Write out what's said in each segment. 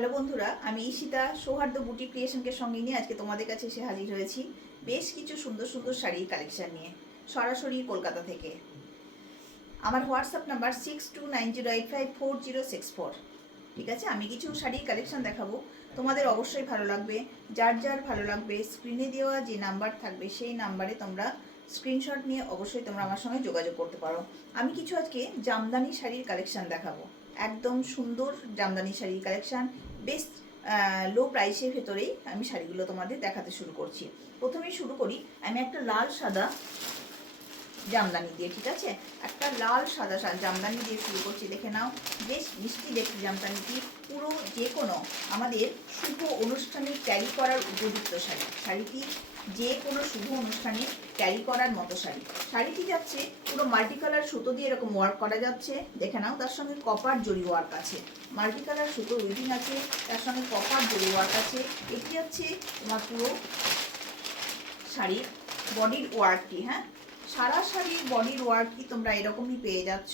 Hello বন্ধুরা, আমি ঈশিতা, সৌহার্দ্য বুটি ক্রিয়েশনকে সঙ্গে নিয়ে আজকে তোমাদের কাছে এসে হাজির হয়েছি বেশ কিছু সুন্দর সুন্দর শাড়ির কালেকশান নিয়ে, সরাসরি কলকাতা থেকে। আমার WhatsApp number six two nine zero eight five four zero six four ঠিক আছে? আমি কিছু শাড়ির কালেকশন দেখাবো। তোমাদের অবশ্যই ভালো লাগবে। যার যার ভালো লাগবে স্ক্রিনে দেওয়া যে নাম্বার থাকবে, সেই নাম্বারে তোমরা স্ক্রিনশট নিয়ে অবশ্যই তোমরা আমার সঙ্গে যোগাযোগ করতে পারো। আমি কিছু আজকে জামদানি শাড়ির কালেকশন দেখাবো। একদম সুন্দর জামদানি শাড়ির কালেকশন বেশ লো প্রাইসের ভেতরেই আমি শাড়িগুলো তোমাদের দেখাতে শুরু করছি। প্রথমেই শুরু করি, আমি একটা লাল সাদা জামদানি দিয়ে, ঠিক আছে? একটা লাল সাদা জামদানি দিয়ে শুরু করছি, দেখে নাও। বেশ মিষ্টি দেখছি জামদানিটি। পুরো যে কোনো আমাদের শুভ অনুষ্ঠানে ক্যারি করার উপযুক্ত শাড়ি। শাড়িটি যে কোনো শুভ অনুষ্ঠানে ক্যারি করার মতো শাড়ি। শাড়িটি যাচ্ছে পুরো মাল্টি কালার সুতো দিয়ে এরকম ওয়ার্ক করা যাচ্ছে। দেখে নাও, তার সঙ্গে কপার জরি ওয়ার্ক আছে। মাল্টি কালার সুতো উইভিং আছে, তার সঙ্গে কপার জরি ওয়ার্ক আছে। এটি হচ্ছে তোমার পুরো শাড়ির বডির ওয়ার্কটি হ্যাঁ? সারা শাড়ির বডির ওয়ার্কটি তোমরা এরকমই পেয়ে যাচ্ছ?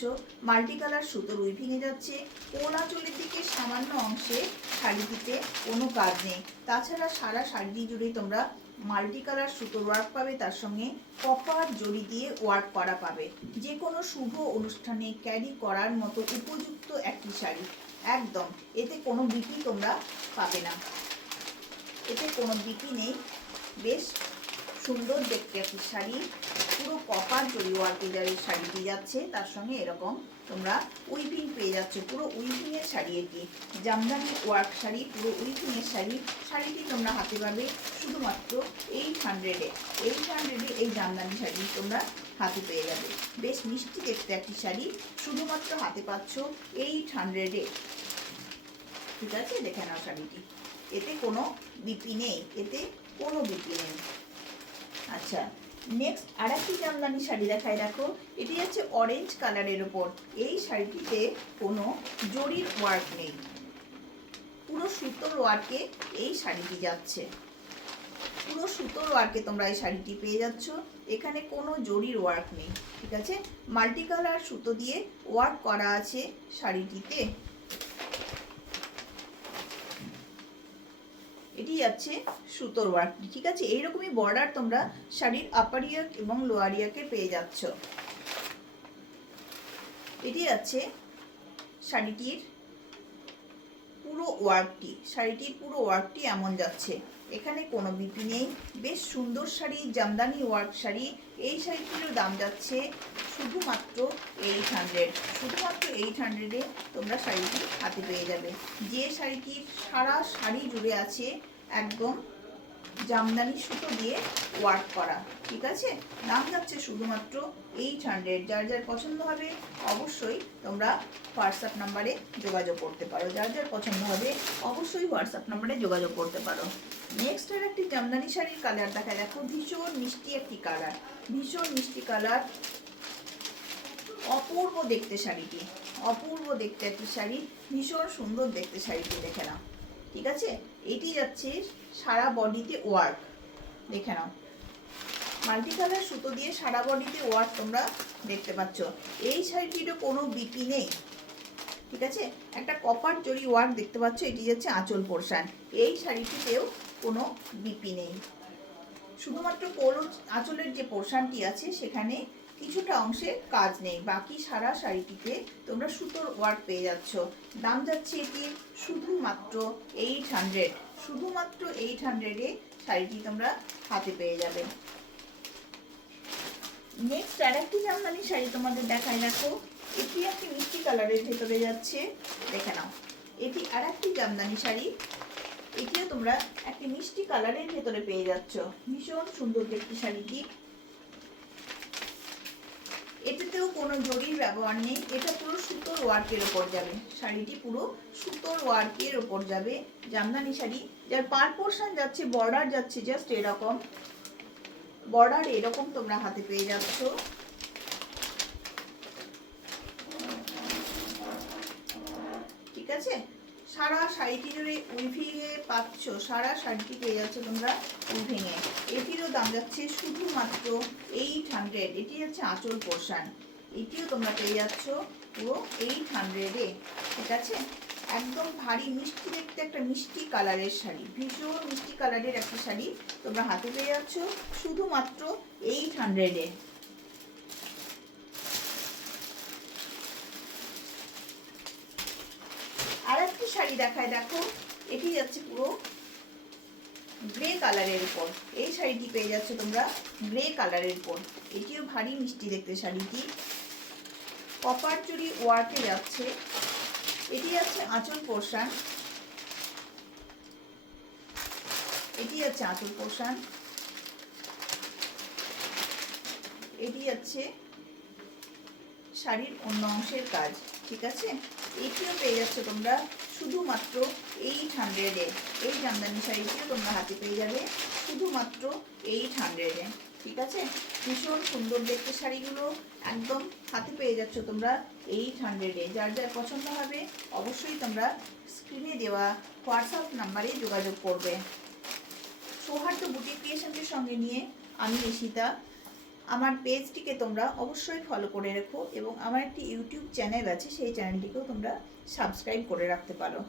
মাল্টি কালার সুতোর উইভিংয়ে যাচ্ছে। কোলা চুলের দিকে সামান্য অংশে শাড়িটিতে কোনো কাজ নেই। তাছাড়া সারা শাড়িটি জুড়ে তোমরা মাল্টি কালার সুতোর ওয়ার্ক পাবে, তার সঙ্গে কপার জড়ি দিয়ে ওয়ার্ক করা পাবে। যে কোনো শুভ অনুষ্ঠানে ক্যারি করার মতো উপযুক্ত একটি শাড়ি। একদম, এতে কোনো বিপি তোমরা পাবে না। এতে কোনো বিপি নেই। বেশ সুন্দর দেখতে একটি শাড়ি। পুরো কপার যার এই শাড়িটি যাচ্ছে। তার সঙ্গে এরকম তোমরা উইভিং পেয়ে যাচ্ছ। পুরো উইভিং এর শাড়ি এটি জামদানি ওয়ার্ক শাড়ি, পুরো উইভিং এর শাড়ি। শাড়িটি তোমরা হাতে পাবে শুধুমাত্র এইট হান্ড্রেডে এইট হান্ড্রেডে এই জামদানি শাড়ি তোমরা হাতে পেয়ে যাবে। বেশ মিষ্টি দেখতে একটি শাড়ি। শুধুমাত্র হাতে পাচ্ছ এইট হান্ড্রেডে ঠিক আছে? দেখে নাও শাড়িটি। এতে কোনো বিপি নেই। এতে কোনো বিপি নেই। আচ্ছা নেক্সট আর একটি জামদানি শাড়ি দেখায় দেখো। এটি হচ্ছে অরেঞ্জ কালারের ওপর এই শাড়িটিতে কোনো জরির ওয়ার্ক নেই। পুরো সুতোর ওয়ার্কে এই শাড়িটি যাচ্ছে। পুরো সুতোর ওয়ার্কে তোমরা এই শাড়িটি পেয়ে যাচ্ছ। এখানে কোনো জরির ওয়ার্ক নেই, ঠিক আছে? মাল্টি কালার সুতো দিয়ে ওয়ার্ক করা আছে শাড়িটিতে। এটি যাচ্ছে সুতোর ওয়ার্ক, ঠিক আছে? এইরকমই বর্ডার তোমরা শাড়ির আপার ইয়াক এবং লোয়ার ইয়াকে পেয়ে যাচ্ছ। এটি যাচ্ছে শাড়িটির পুরো ওয়ার্কটি, শাড়িটির পুরো ওয়ার্কটি এমন যাচ্ছে। এখানে কোনো বিপি নেই। বেশ সুন্দর শাড়ি, জামদানি ওয়ার্ক শাড়ি। এই শাড়িটিরও দাম যাচ্ছে শুধুমাত্র এইট হান্ড্রেড শুধুমাত্র এইট হান্ড্রেডে তোমরা শাড়িটি হাতে পেয়ে যাবে। যে শাড়িটির সারা শাড়ি জুড়ে আছে একদম জামদানি সুতো দিয়ে ওয়ার্ক করা, ঠিক আছে? দাম যাচ্ছে শুধুমাত্র এইট হান্ড্রেড যার যার পছন্দ হবে, অবশ্যই তোমরা হোয়াটসঅ্যাপ নাম্বারে যোগাযোগ করতে পারো। যার যার পছন্দ হবে, অবশ্যই হোয়াটসঅ্যাপ নাম্বারে যোগাযোগ করতে পারো। নেক্সট আর একটি জামদানি শাড়ির কালার দেখা দেখো ভীষণ মিষ্টি একটি কালার ভীষণ মিষ্টি কালার অপূর্ব দেখতে শাড়িটি। অপূর্ব দেখতে একটি শাড়ি। ভীষণ সুন্দর দেখতে শাড়িটি, দেখে নাও। ঠিক আছে? এটি যাচ্ছে সারা বডিতে ওয়ার্ক দেখে নাও। মাল্টি কালার সুতো দিয়ে সারা বডিতে ওয়ার্ক তোমরা দেখতে পাচ্ছ। এই শাড়িটিরও কোনো বিপি নেই। ঠিক আছে? একটা কপার জরি ওয়ার্ক দেখতে পাচ্ছ, এটি যাচ্ছে আঁচল পোর্শান এই শাড়িটিতেও কোনো বিপি নেই। শুধুমাত্র কোলো আঁচলের যে পোর্শানটি আছে, সেখানে কিছুটা অংশে কাজ নেই, বাকি সারা শাড়িটিতে তোমরা সুতোর ওয়ার্ক পেয়ে যাচ্ছ। দাম যাচ্ছে এটি শুধুমাত্র এইট হান্ড্রেড শুধুমাত্র এইট হান্ড্রেডে শাড়িটি তোমরা হাতে পেয়ে যাবে। নেক্সট আর একটি জামদানি শাড়ি তোমাদের দেখায় দেখো। এটি একটি মিষ্টি কালারের ভেতরে যাচ্ছে। দেখে নাও। এটি আর একটি জামদানি শাড়ি। এটিও তোমরা একটি মিষ্টি কালারের ভেতরে পেয়ে যাচ্ছ। ভীষণ সুন্দর একটি শাড়িটি। এটাতেও কোনো জরির ব্যবহার নেই। এটা পুরো সুতোর ওয়ার্কের ওপর যাবে। শাড়িটি পুরো সুতোর ওয়ার্কের ওপর যাবে। জামদানি শাড়ি, যার পার পোর্শন যাচ্ছে, বর্ডার যাচ্ছে জাস্ট এরকম। বর্ডার এরকম তোমরা হাতে পেয়ে যাচ্ছ। ঠিক আছে? সারা শাড়িটি জুড়ে উইভিংয়ে পাচ্ছ, সারা শাড়িটি পেয়ে যাচ্ছ তোমরা উইভিংয়ে এটিরও দাম যাচ্ছে শুধুমাত্র এইট হান্ড্রেড এটি হচ্ছে আঁচল পোর্শান এটিও তোমরা পেয়ে যাচ্ছ পুরো এইট হান্ড্রেডে ঠিক আছে? একদম ভারী, মিষ্টি দেখতে একটা মিষ্টি কালারের শাড়ি। ভীষণ মিষ্টি কালারের একটা শাড়ি তোমরা হাতে পেয়ে যাচ্ছ শুধুমাত্র এইট হান্ড্রেডে আর একটি শাড়ি দেখায়, দেখো। এটি যাচ্ছে পুরো গ্রে কালারের উপর। এই শাড়িটি পেয়ে যাচ্ছ তোমরা গ্রে কালারের উপর। এটিও ভারী মিষ্টি দেখতে শাড়িটি। কপার চুরি ওয়ার্কে যাচ্ছে। এটি যাচ্ছে আঁচল পোর্শান এটি যাচ্ছে আঁচল পোর্শান এটি যাচ্ছে শাড়ির অন্য অংশের কাজ। ঠিক আছে? এটিও পেয়ে যাচ্ছ তোমরা শুধুমাত্র এইট হান্ড্রেডে এই জামদানি শাড়িটিও তোমরা হাতে পেয়ে যাবে শুধুমাত্র এইট হান্ড্রেডে ঠিক আছে? ভীষণ সুন্দর দেখতে শাড়িগুলো একদম হাতে পেয়ে যাচ্ছ তোমরা এইট হান্ড্রেডে যার যার পছন্দ হবে অবশ্যই তোমরা স্ক্রিনে দেওয়া হোয়াটসঅ্যাপ নাম্বারে যোগাযোগ করবে। সৌহার্দ্য বুটিক ক্রিয়েশনকে সঙ্গে নিয়ে আমি ঈশিতা আমার পেজটিকে তোমরা অবশ্যই ফলো করে রেখো এবং আমার একটি ইউটিউব চ্যানেল আছে, সেই চ্যানেলটিকেও তোমরা সাবস্ক্রাইব করে রাখতে পারো।